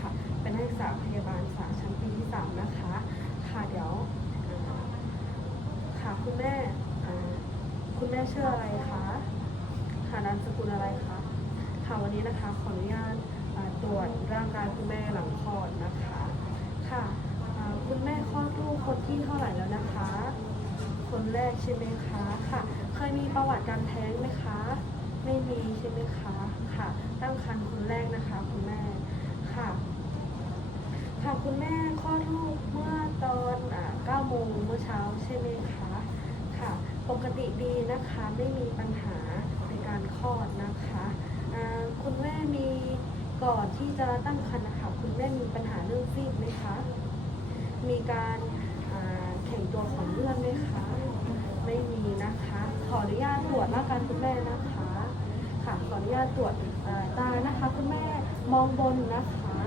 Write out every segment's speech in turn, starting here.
ค่ะ เป็นนักศึกษาพยาบาลศาสตร์ชั้นปีที่สามนะคะ ค่ะเดี๋ยวค่ะคุณแม่คุณแม่ชื่ออะไรคะค่ะนามสกุลอะไรคะค่ะวันนี้นะคะขออนุญาตตรวจร่างกายคุณแม่หลังคลอดนะคะ ค่ะคุณแม่คลอดลูกคนที่เท่าไหร่แล้วนะคะ คนแรกใช่ไหมคะค่ะเคยมีประวัติการแท้งไหมคะ ไม่มีใช่ไหมคะค่ะตั้งครรภ์คนแรกนะคะ คุณแม่ค่ะ ค่ะคุณแม่คลอดลูกเมื่อตอน9โมงเมื่อเช้าใช่ไหมคะค่ะปกติดีนะคะไม่มีปัญหาในการคลอดนะคะคุณแม่มีก่อนที่จะตั้งครรภ์นะคะคุณแม่มีปัญหาเรื่องซีดไหมคะมีการแข็งตัวของเลือดไหมคะไม่มีนะคะ ขออนุญาตตรวจร่างกายคุณแม่นะคะ ค่ะขออนุญาตตรวจตานะคะ คุณแม่มองบนนะคะ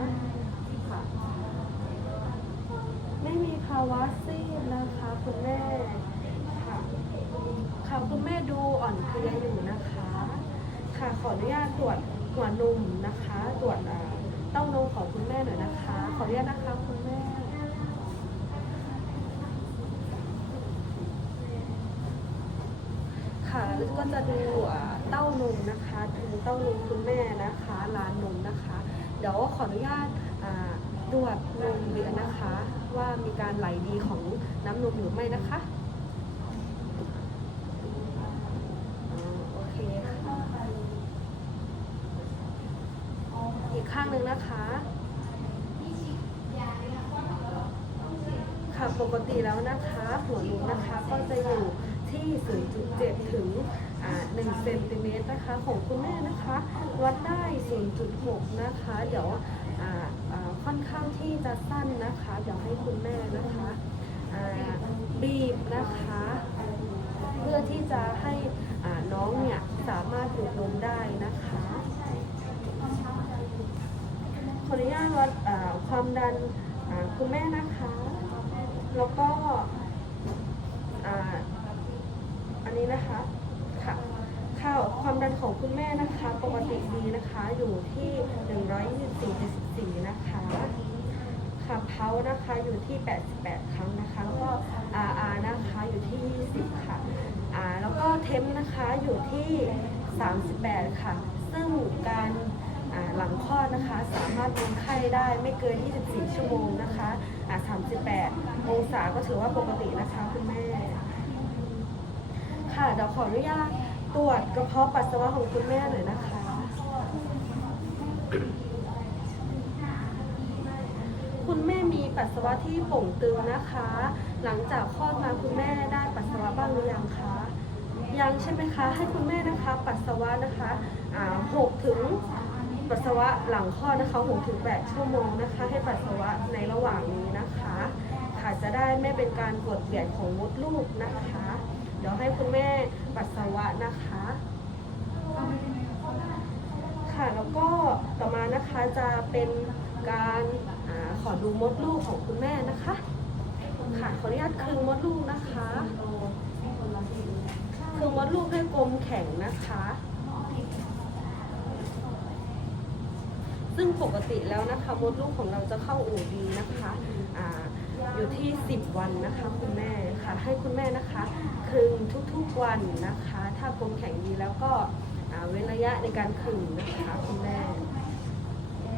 ไม่มีภาวะซีดนะคะคุณแม่ค่ะค่ะคุณแม่ดูอ่อนเพลียอยู่นะคะ ค่ะขออนุญาตตรวจหัวนมนะคะ ตรวจเต้านมของคุณแม่หน่อยนะคะ ขออนุญาตนะคะคุณแม่ค่ะแล้วก็จะดูเต้านมนะคะดูเต้านมคุณแม่นะคะลานนมนะคะ เดี๋ยวขออนุญาตตรวจนมเดือนนะคะ ว่ามีการไหลดีของน้ำนมหรือไม่นะคะอ่าโอเคค่ะอีกข้างหนึ่งนะคะค่ะปกติแล้วนะคะหัวนมนะคะก็จะอยู่ที่ 0.7 ถึงอ่า1เซนติเมตรนะคะของคุณแม่นะคะ วัดได้ 0.6 นะคะ เดี๋ยวอ่าอ่าค่อนข้างที่จะสั้น นะคะเดี๋ยวให้คุณแม่นะคะบีบนะคะ เพื่อที่จะให้น้องเนี่ยสามารถดูดนมได้นะคะขออนุญาตวัดความดันคุณแม่นะคะ แล้วก็ออันนี้นะคะค่ะค่าความดันของคุณแม่นะคะ ปกติดีนะคะอยู่ที่ 124.4นะคะ ค่ะเพานะคะอยู่ที่ 88 ครั้งนะคะแล้วก็ RR นะคะอยู่ที่ 20 ค่ะอ่าแล้วก็เทมนะคะอยู่ที่ 38 ค่ะ ซึ่งการหลังคลอดนะคะสามารถเป็นไข้ได้ไม่เกิน 24 ชั่วโมงนะคะอ่า38 องศาก็ถือว่าปกตินะคะคุณแม่ ค่ะเดี๋ยวขออนุญาตตรวจกระเพาะปัสสาวะของคุณแม่หน่อยนะคะ คุณแม่มีปัสสาวะที่โป่งตึงนะคะ หลังจากคลอดมาคุณแม่ได้ปัสสาวะบ้างหรือยังคะยังใช่ไหมคะให้คุณแม่นะคะ ปัสสาวะนะคะหกถึงปัสสาวะหลังคลอดนะคะหกถึงแปดชั่วโมงนะคะ ให้ปัสสาวะในระหว่างนี้นะคะค่ะจะได้ไม่เป็นการกดเปลี่ยนของมดลูกนะคะ เดี๋ยวให้คุณแม่ปัสสาวะนะคะค่ะแล้วก็ต่อมานะคะจะเป็นการ ขอดูมดลูกของคุณแม่นะคะ ค่ะขออนุญาตคลึงมดลูกนะคะคลึงมดลูกให้กลมแข็งนะคะ ซึ่งปกติแล้วนะคะมดลูกของเราจะเข้าอู่ดีนะคะอาอยู่ที่ 10 วันนะคะคุณแม่ค่ะให้คุณแม่นะคะคลึงทุกๆวันนะคะ ถ้ากลมแข็งดีแล้วก็เว้นระยะในการคึงนะคะคุณแม่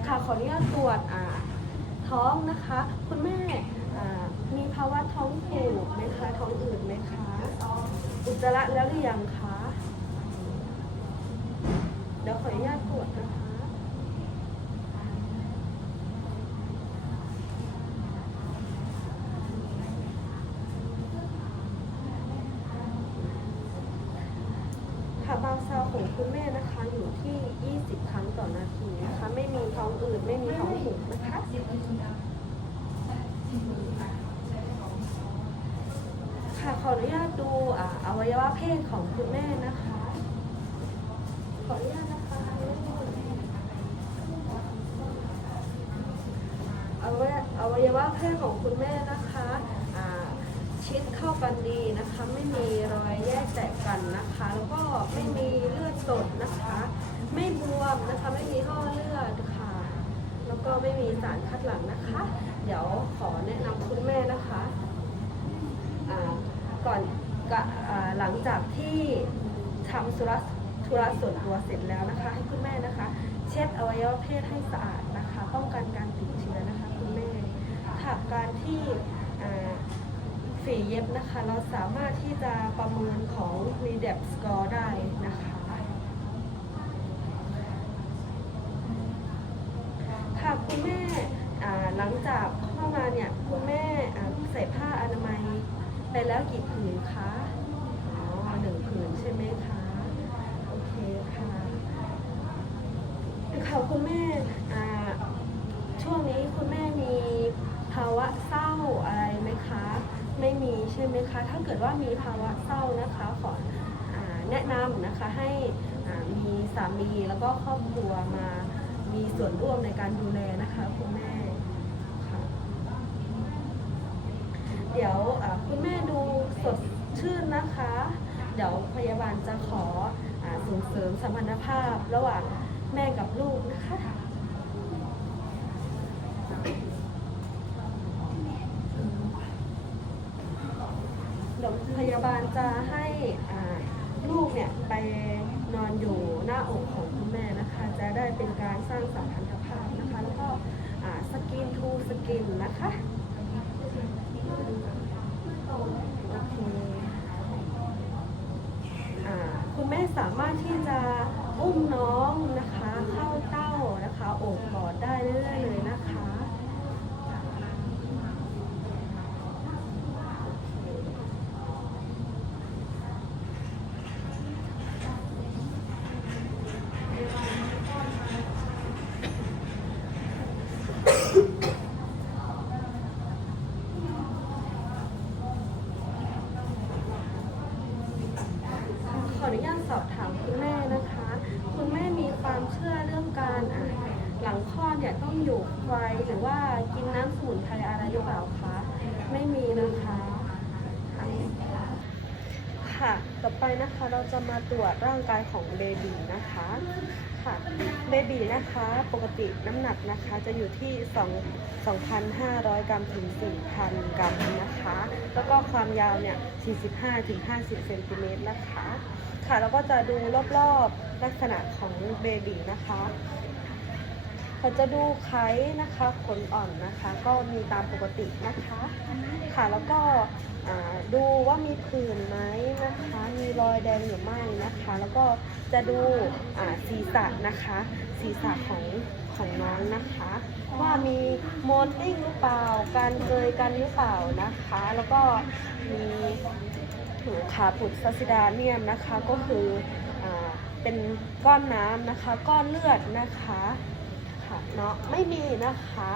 ค่ะขออนุญาตตรวจอ่า ท้องนะคะ คุณแม่มีภาวะท้องผูกไหมคะท้องอืดไหมคะอุจจาระแล้วหรือยังคะเดี๋ยวขออนุญาตตรวจนะคะบางซาวของ คุณแม่นะคะอยู่ที่ 20 ครั้งต่อนาทีนะคะ ไม่มีท้องอืดไม่มีท้องผูกนะคะค่ะขออนุญาตดูออวัยวะเพศของคุณแม่นะคะ ขออนุญาตนะคะอวัยวะเพศของคุณแม่นะคะ เข้ากันดีนะคะ ไม่มีรอยแยกแตกกันนะคะ แล้วก็ไม่มีเลือดสดนะคะ ไม่บวมนะคะ ไม่มีห่อเลือดค่ะ แล้วก็ไม่มีสารคัดหลั่งนะคะ เดี๋ยวขอแนะนำคุณแม่นะคะก่อนอหลังจากที่ทำธุระธุระส่วนตัวเสร็จแล้วนะคะ ให้คุณแม่นะคะ เช็ดอวัยวะเพศให้สะอาดนะคะ ป้องกันการติดเชื้อนะคะ คุณแม่ค่ะการที่ ฝีเย็บนะคะ เราสามารถที่จะประเมินของ r e d e p score ได้นะคะค่ะคุณแม่หลังจากเข้ามาเนี่ย คุณแม่ใส่ผ้าอนามัยไปแล้วกี่ผืนคะอ๋อหนึ่งผืนใช่ไหมคะโอเคค่ะค่ะคุณแม่ช่วงนี้คุณแม่มีภาวะเศร้าอะไรไหมคะ ไม่มี ใช่ไหมคะ ถ้าเกิดว่ามีภาวะเศร้านะคะขออแนะนำนะคะให้มีสามีแล้วก็ครอบครัวมามีส่วนร่วมในการดูแลนะคะคุณแม่ค่ะเดี๋ยวคุณแม่ดูสดชื่นนะคะ เดี๋ยวพยาบาลจะขออส่งเสริมสัมพันธภาพระหว่างแม่กับลูกนะคะ เดี๋ยวพยา บาลจะให้ลูกเนี่ยไปนอนอยู่หน้าอกของคุณแม่นะคะ จะได้เป็นการสร้างสัมพันธภาพนะคะ แล้วก็สกินทูสกินนะคะคุณแม่สามารถที่จะอุ้มน้องนะคะ เข้าเต้านะคะโอบกอดได้เรื่อยๆเลยนะคะ ขออนุญาตสอบถามคุณแม่นะคะ คุณแม่มีความเชื่อเรื่องการอ่าหลังคลอดเนี่ยต้องอยู่ไฟหรือว่ากินน้ำสมุนไพรอะไรหรือเปล่าคะ ไม่มีนะคะค่ะ ต่อไป นะคะ เราจะมาตรวจร่างกายของเบบีนะคะค่ะเบบีนะคะปกติน้ำหนักนะคะจะอยู่ที่ 2 2,500 กรัมถึง 4,000 กรัมนะคะ แล้วก็ความยาวเนี่ย 45ถึง50 เซนติเมตรนะคะ ค่ะ แล้วก็จะดูรอบๆลักษณะของเบบีนะคะ ราจะดูไข้นะคะขนอ่อนนะคะ ก็มีตามปกตินะคะ ค่ะแล้วก็ดูว่ามีผื่นไหมนะคะ มีรอยแดงหรือไม่นะคะ แล้วก็จะดูศีรษะนะคะ ศีรษะของของน้องนะคะ ว่ามีโมนติ้งหรือเปล่า การเกยกันหรือเปล่านะคะ แล้วก็มีขาผุดซัสซิดาเนียมนะคะก็คืออเป็นก้อนน้ำนะคะ ก้อนเลือดนะคะ เนาะไม่มีนะคะ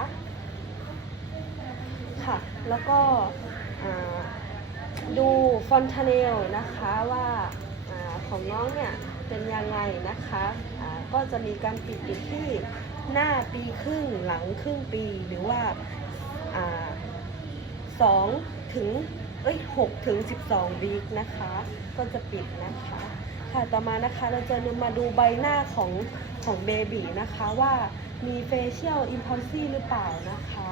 ค่ะแล้วก็ดูฟอนทาเนลนะคะว่าอของน้องเนี่ยเป็นยังไงนะคะอ่าก็จะมีการปิดอยู่ที่หน้าปีครึ่งหลังครึ่งปีหรือว่าอ่าสองถึงเอ้ยหกถึงสิบสองวีคนะคะ ก็จะปิดนะคะ ค่ะต่อมานะคะเราจะมาดูใบหน้าของของเบบีนะคะว่ามีเฟเชียลอิมพ l ลซีหรือเปล่านะคะ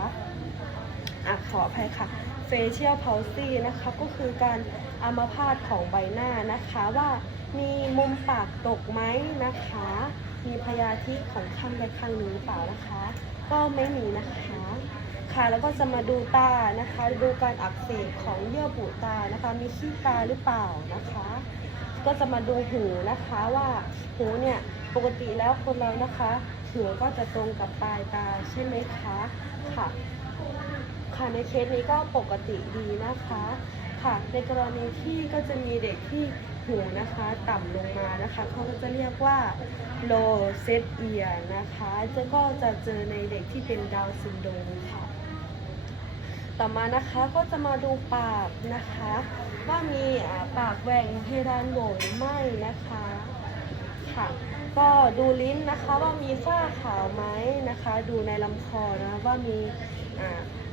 อะขออภัยค่ะ facial palsy นะคะก็คือการอัมพาตของใบหน้านะคะว่ามีมุมปากตกไหมนะคะ มีพยาธิของข้างใดข้างหนึ่งหรือเปล่านะคะ ก็ไม่มีนะคะ แล้วก็จะมาดูตานะคะ ดูการอักเสบของเยื่อบุตานะคะ มีขี้ตาหรือเปล่านะคะ ก็จะมาดูหูนะคะว่าหูเนี่ยปกติแล้วคนเรานะคะหูก็จะตรงกับปลายตาใช่ไหมคะค่ะค่ะในเคสนี้ก็ปกติดีนะคะค่ะในกรณีที่ก็จะมีเด็กที่หูนะคะต่ำลงมานะคะเขาก็จะเรียกว่า low set ear นะคะจะก็จะเจอในเด็กที่เป็นดาวซินโดรมค่ะ ต่อมานะคะก็จะมาดูปากนะคะ ว่ามีปากแหว่งเพดานโหวหรือไม่นะคะค่ะก็ดูลิ้นนะคะว่ามีฝ้าขาวไหมนะคะ ดูในลำคอนะว่ามี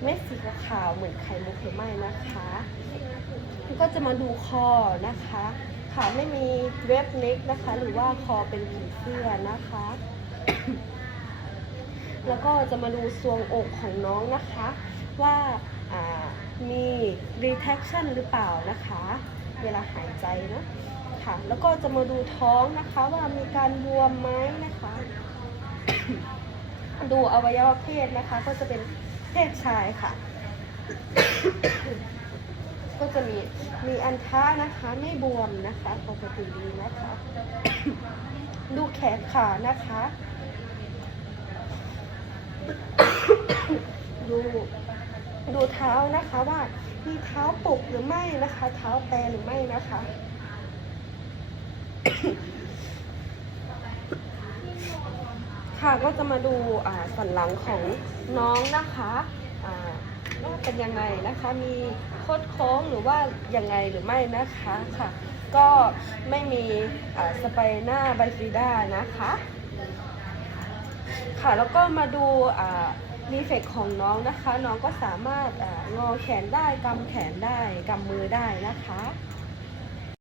เม็ดสีขาวเหมือนไข่มุกหรือไม่นะคะก็จะมาดูคอนะคะค่ะไม่มีเว็บเน็กนะคะ หรือว่าคอเป็นผีเสื้อนะคะ แล้วก็จะมาดูทรวงอกของน้องนะคะ ว่า มี retraction หรือเปล่านะคะ เวลาหายใจเนะค่ะแล้วก็จะมาดูท้องนะคะว่ามีการบวมไหมนะคะ ดูอวัยวะเพศนะคะ ก็จะเป็นเพศชายค่ะ ก็จะมีมีอันท้านะคะ ไม่บวมนะคะปกติดีนะคะ ดูแขนขานะคะ ดู ดูเท้านะคะว่ามีเท้าปุกหรือไม่นะคะ เท้าแปรหรือไม่นะคะค่ะก็จะมาดูอ่าสันหลังของน้องนะคะว่าเป็นยังไงนะคะ มีโคดโค้งหรือว่ายังไงหรือไม่นะคะค่ะ ก็ไม่มีสไปนาไบฟิด้านะคะ ค่ะแล้วก็มาดูอ่า รีเฟกของน้องนะคะ น้องก็สามารถอ่างอแขนได้กำแขนได้กำมือได้นะคะ